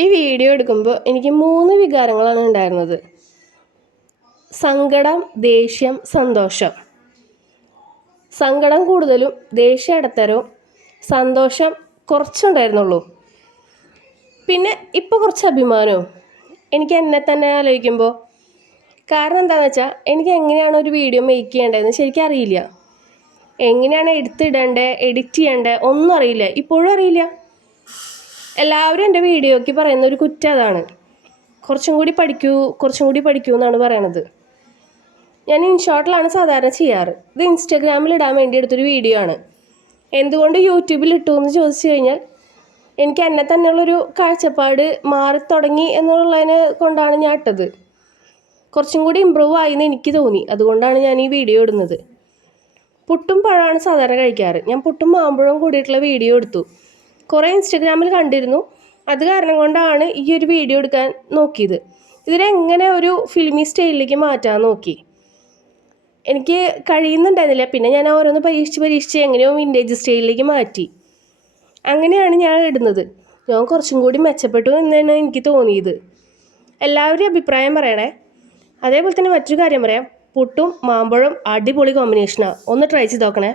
ഈ വീഡിയോ എടുക്കുമ്പോൾ എനിക്ക് മൂന്ന് വികാരങ്ങളാണ് ഉണ്ടായിരുന്നത്. സങ്കടം ദേഷ്യം സന്തോഷം. സങ്കടം കൂടുതലും ദേഷ്യം ഇടത്തരവും സന്തോഷം കുറച്ചുണ്ടായിരുന്നുള്ളൂ. പിന്നെ ഇപ്പോൾ കുറച്ച് അഭിമാനവും. എനിക്ക് എന്നെ തന്നെ ആലോചിക്കുമ്പോൾ കാരണം എന്താണെന്ന് വെച്ചാൽ എനിക്ക് എങ്ങനെയാണ് ഒരു വീഡിയോ മേക്ക് ചെയ്യേണ്ടതെന്ന് ശരിക്കും അറിയില്ല. എങ്ങനെയാണ് എടുത്തിടേണ്ടത് എഡിറ്റ് ചെയ്യേണ്ടത് ഒന്നും അറിയില്ല. ഇപ്പോഴും അറിയില്ല. എല്ലാവരും എന്റെ വീഡിയോയ്ക്ക് പറയുന്ന ഒരു കുറ്റം അതാണ്. കുറച്ചും കൂടി പഠിക്കൂ കുറച്ചും കൂടി പഠിക്കൂ എന്നാണ് പറയണത്. ഞാൻ ഇൻഷോട്ടിലാണ് സാധാരണ ചെയ്യാറ്. ഇത് ഇൻസ്റ്റാഗ്രാമിൽ ഇടാൻ വേണ്ടി എടുത്തൊരു വീഡിയോ ആണ്. എന്തുകൊണ്ട് യൂട്യൂബിൽ ഇട്ടു എന്ന് ചോദിച്ചു കഴിഞ്ഞാൽ എനിക്ക് എന്നെ തന്നെയുള്ളൊരു കാഴ്ചപ്പാട് മാറി തുടങ്ങി എന്നുള്ളതിനെ കൊണ്ടാണ് ഞാൻ ഇട്ടത്. കുറച്ചും കൂടി ഇമ്പ്രൂവ് ആയി എന്ന് എനിക്ക് തോന്നി. അതുകൊണ്ടാണ് ഞാൻ ഈ വീഡിയോ ഇടുന്നത്. പുട്ടും പഴമാണ് സാധാരണ കഴിക്കാറ്. ഞാൻ പുട്ടും മാമ്പഴവും കൂടിയിട്ടുള്ള വീഡിയോ എടുത്തു. കുറേ ഇൻസ്റ്റഗ്രാമിൽ കണ്ടിരുന്നു. അത് കാരണം കൊണ്ടാണ് ഈ ഒരു വീഡിയോ എടുക്കാൻ നോക്കിയത്. ഇതിനെങ്ങനെ ഒരു ഫിലിമി സ്റ്റൈലിലേക്ക് മാറ്റാൻ നോക്കി? എനിക്ക് കഴിയുന്നുണ്ടായിരുന്നില്ല. പിന്നെ ഞാൻ ഓരോന്ന് പരീക്ഷിച്ച് പരീക്ഷിച്ച് എങ്ങനെയോ വിന്റേജ് സ്റ്റൈലിലേക്ക് മാറ്റി. അങ്ങനെയാണ് ഞാൻ ഇടുന്നത്. ഞാൻ കുറച്ചും കൂടി മെച്ചപ്പെട്ടു എന്നാണ് എനിക്ക് തോന്നിയത്. എല്ലാവരും അഭിപ്രായം പറയണേ. അതേപോലെ തന്നെ മറ്റൊരു കാര്യം പറയാം. പുട്ടും മാമ്പഴം അടിപൊളി കോമ്പിനേഷനാണ് ഒന്ന് ട്രൈ ചെയ്ത് നോക്കണേ.